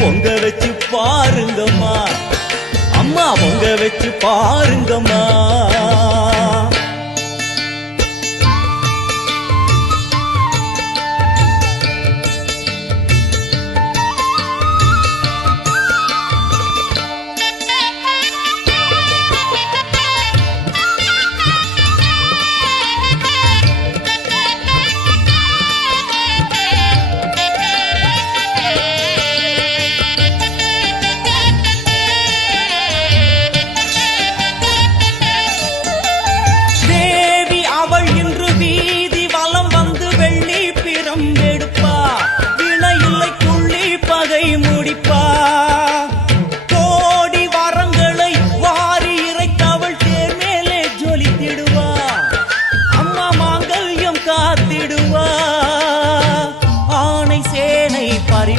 பொங்க வச்சு பாருங்கம்மா அம்மா பொங்க வச்சு பாருங்கம்மா